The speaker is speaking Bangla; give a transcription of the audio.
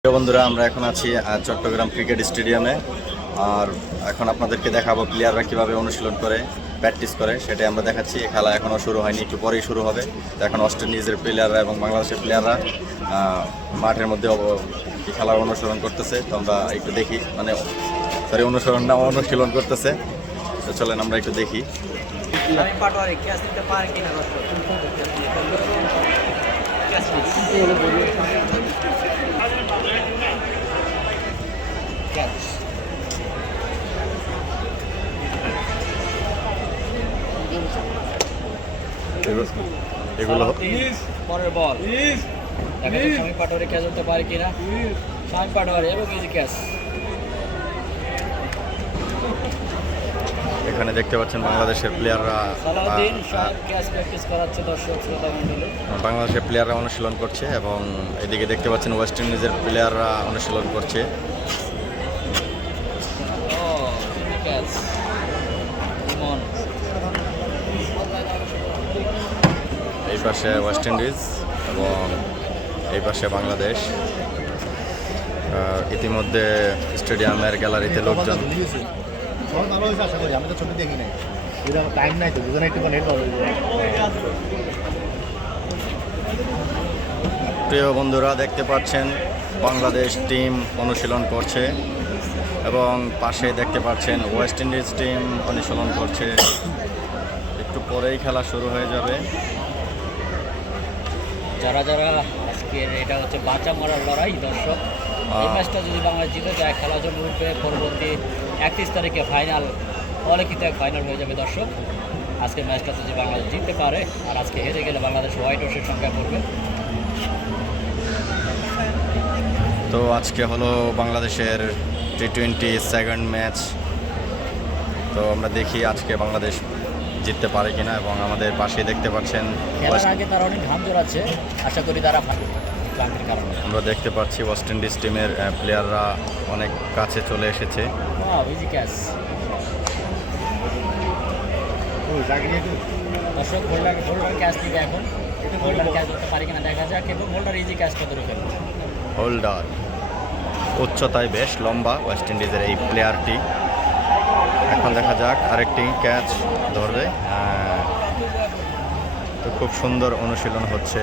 প্রিয় বন্ধুরা, আমরা এখন আছি চট্টগ্রাম ক্রিকেট স্টেডিয়ামে। আর এখন আপনাদেরকে দেখাবো প্লেয়াররা কীভাবে অনুশীলন করে, প্র্যাকটিস করে, সেটাই আমরা দেখাচ্ছি। এই খেলা এখনও শুরু হয়নি, একটু পরেই শুরু হবে। তো এখন ওয়েস্ট ইন্ডিজের প্লেয়াররা এবং বাংলাদেশের প্লেয়াররা মাঠের মধ্যে এই খেলার অনুসরণ করতেছে। তো আমরা একটু দেখি, অনুশীলন করতেছে। তো চলেন আমরা একটু দেখি। এগুলো পরের বল দেখা যাক শামীম পাটোয়ারি ক্যাচ ধরতে পারে কিনা। শামীম পাটোয়ারি এবং ইজি ক্যাচ। এখানে দেখতে পাচ্ছেন বাংলাদেশের প্লেয়াররা সালাউদ্দিন ক্যাচ প্র্যাকটিস করাচ্ছে দর্শক শ্রোতা মণ্ডলী। বাংলাদেশের প্লেয়াররা অনুশীলন করছে এবং এদিকে দেখতে পাচ্ছেন ওয়েস্ট ইন্ডিজের প্লেয়াররা অনুশীলন করছে। ক্যাচ ইমন। এই পাশে ওয়েস্ট ইন্ডিজ এবং এই পাশে বাংলাদেশ। ইতিমধ্যে স্টেডিয়ামের গ্যালারিতে লোকজন। প্রিয় বন্ধুরা, দেখতে পাচ্ছেন বাংলাদেশ টিম অনুশীলন করছে এবং পাশে দেখতে পাচ্ছেন ওয়েস্ট ইন্ডিজ টিম অনুশীলন করছে। একটু পরেই খেলা শুরু হয়ে যাবে। যারা যারা আজকের এটা হচ্ছে বাঁচা মরার লড়াই দর্শক। এই ম্যাচটা যদি বাংলাদেশ জিতে যায় খেলার জন্য উঠবে। পরবর্তী 31 তারিখে ফাইনাল, অলিখিত এক ফাইনাল হয়ে যাবে দর্শক। আজকের ম্যাচটা যদি বাংলাদেশ জিততে পারে, আর আজকে হেরে গেলে বাংলাদেশ হোয়াইট ওয়াশের সংখ্যা পড়বে। তো আজকে হলো বাংলাদেশের T20 সেকেন্ড ম্যাচ। তো আমরা দেখি আজকে বাংলাদেশ জিততে পারে কিনা। এবং আমাদের পাশে দেখতে পাচ্ছেন খেলার আগে তারা অনেক ঘাম জড়াচ্ছে, আশা করি তারা ক্লান্তির কারণে। আমরা দেখতে পাচ্ছি ওয়েস্ট ইন্ডিজ টিমের প্লেয়াররা অনেক কাছে চলে এসেছে। Easy catch. দর্শক হোল্ডার ক্যাচ নিবে এখন। হোল্ডার ক্যাচ ধরতে পারে কিনা দেখা যাক। এবং হোল্ডার ইজি ক্যাচটা ধরে ফেলবে। হোল্ডার উচ্চতায় বেশ লম্বা ওয়েস্ট ইন্ডিজের এই প্লেয়ারটি। এখন দেখা যাক আরেকটি ক্যাচ ধরবে। তো খুব সুন্দর অনুশীলন হচ্ছে।